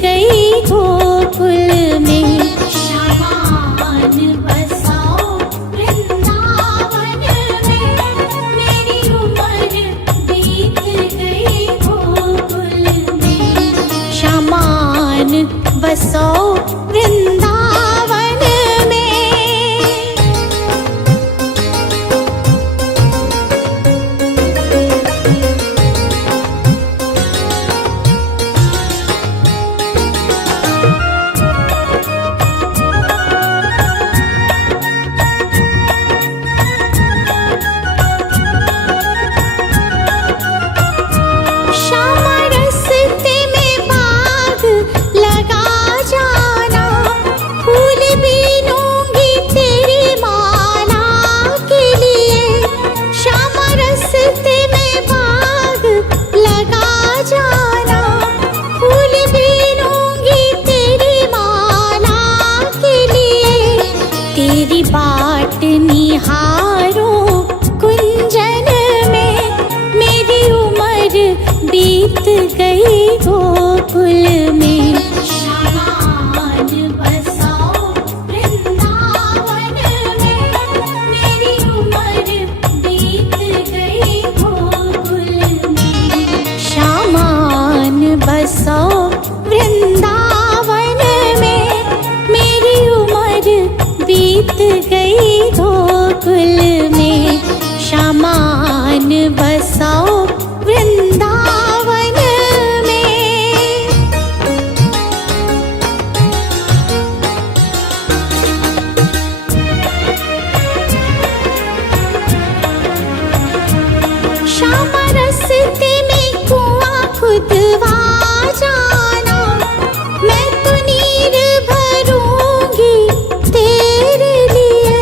गई गोकुल में। शामान बसाओ वृंदावन में, मेरी उम्र बीत गई गोकुल में। शामान बसो वृंदावन में। श्यामा रस्ते में बाग लगा जाना, फूल बीनूंगी तेरी माला के लिए। श्यामा रस्ते में बाग लगा जाना, फूल बीनूंगी तेरी माला के लिए। तेरी बाट निहारूं कुंजन में, मेरी उम्र बीत गई गोकुल में। शामान बसाओ वृंदावन में, मेरी उम्र बीत गई गोकुल में। शामान बसो वृंदावन में, मेरी उम्र बीत गई गोकुल में। शामान बसो वृंदावन में। श्यामा रस्ते में कुआं खुदवा जाना, मैं तो नीर भरूंगी तेरे लिए।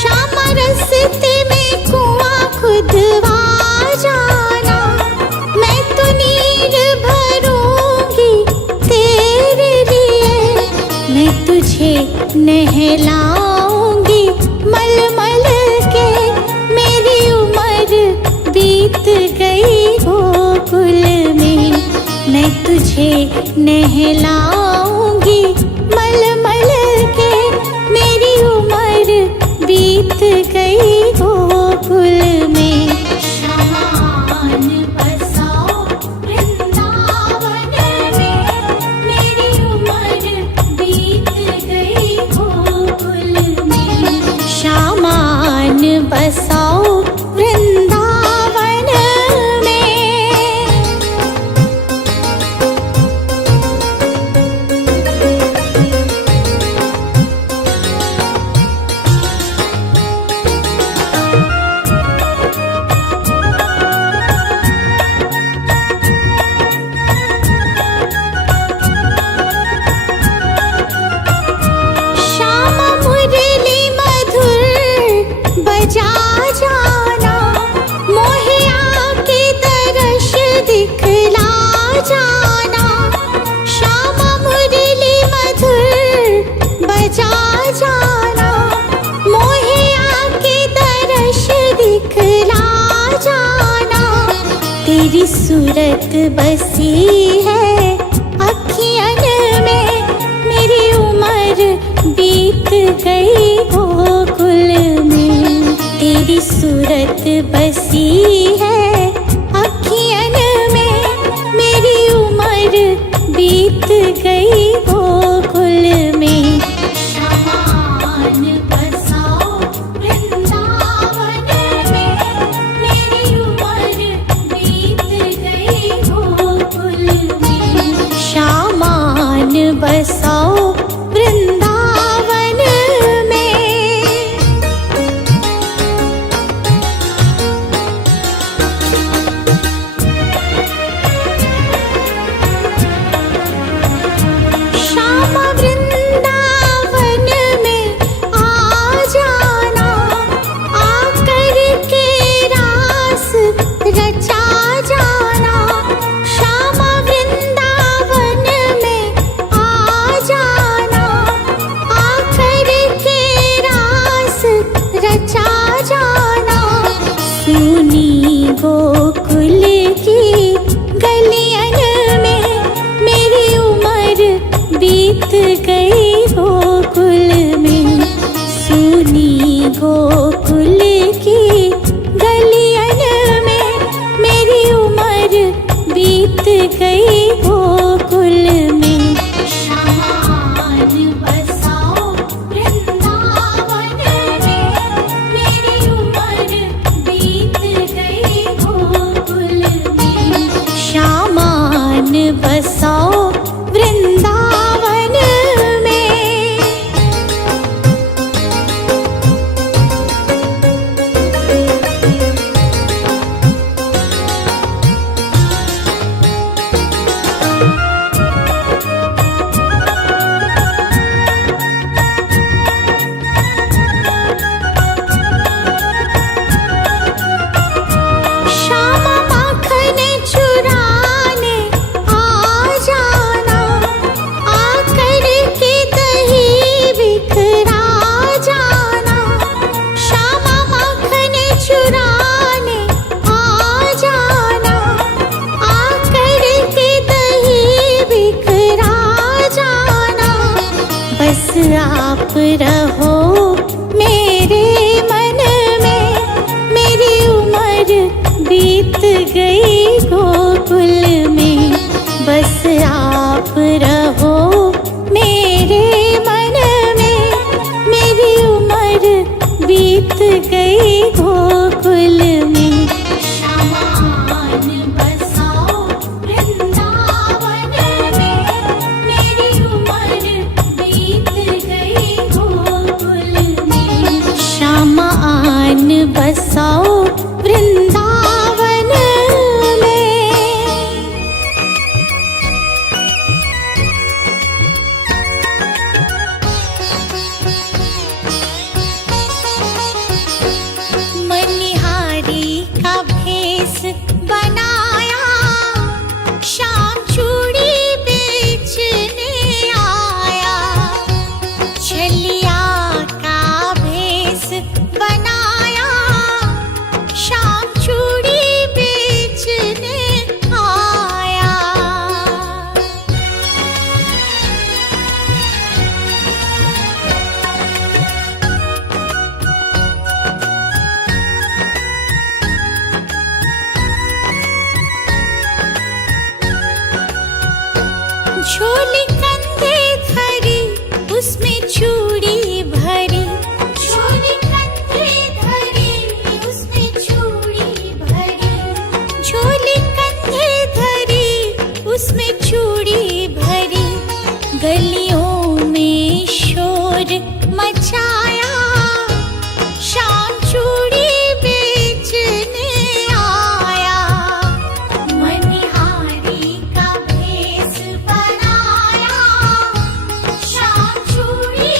श्यामा रस्ते में कुआं खुदवा जाना, मैं तो नीर भरूंगी तेरे लिए। मैं तुझे नहलाऊंगी मलमल के, मेरी उम्र बीत गई गोकुल में। मैं तुझे नहलाऊंगी मलमल के, मेरी उम्र बीत गई गोकुल में। शामान बसाओ वृंदावन में, मेरी उम्र बीत गई गोकुल में। शामान बसो वृंदावन में। श्यामा मुरली मधुर बजा जाना, मोहे आके दर्श दिखला जाना। श्यामा मुरली मधुर बजा जाना, मोहे आके दर्श दिखला जाना। तेरी सूरत बसी है अखियन में, मेरी उम्र बीत गई गोकुल में। तेरी सूरत बसी है अखियन में, मेरी उम्र बीत गई गोकुल में। शामान बसाओ वृंदावन में, मेरी उम्र बीत गई गोकुल में। शामान बसो वृंदावन में। श्यामा वृंदावन में आ जाना, आकर के रास रचा जाना। श्यामा वृंदावन में आ बीत गई गोकुल में, सुनी गोकुल की गलियन में, मेरी उम्र बीत गई गोकुल में। शामान बसाओ वृंदावन में, मेरी उम्र बीत गई गोकुल में। शामान बसाओ वृंदावन में। श्यामा माखन चुराने आ जाना, आकर के दही बिखरा जाना। श्यामा माखन चुराने आ जाना, आकर के दही बिखरा जाना। बस आप रहो मेरे मन में, मेरी उम्र बीत गई गोकुल में। बस आप रहो मेरे मन में, मेरी उम्र बीत गई गोकुल में। शामान बसाओ वृंदावन में, मेरी उम्र बीत गई गोकुल में। शामान बसाओ वृंदावन में। मनिहारी का भेष बनाया, शाम चूड़ी बेचने आया। छलिया का भेष बनाया, शाम चूड़ी बेचने आया। झोली कंधे धरी, उसमें चूड़ी भरी। झोली कंधे धरी, उसमें चूड़ी भरी। झोली कंधे धरी, उसमें चूड़ी भरी। गलियों में शोर मचाया, शाम चूड़ी बेचने आया। मनिहारी का भेष बनाया, शाम चूड़ी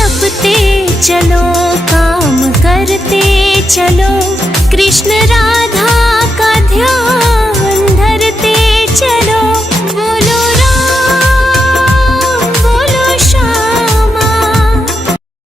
जपते चलो, काम करते चलो,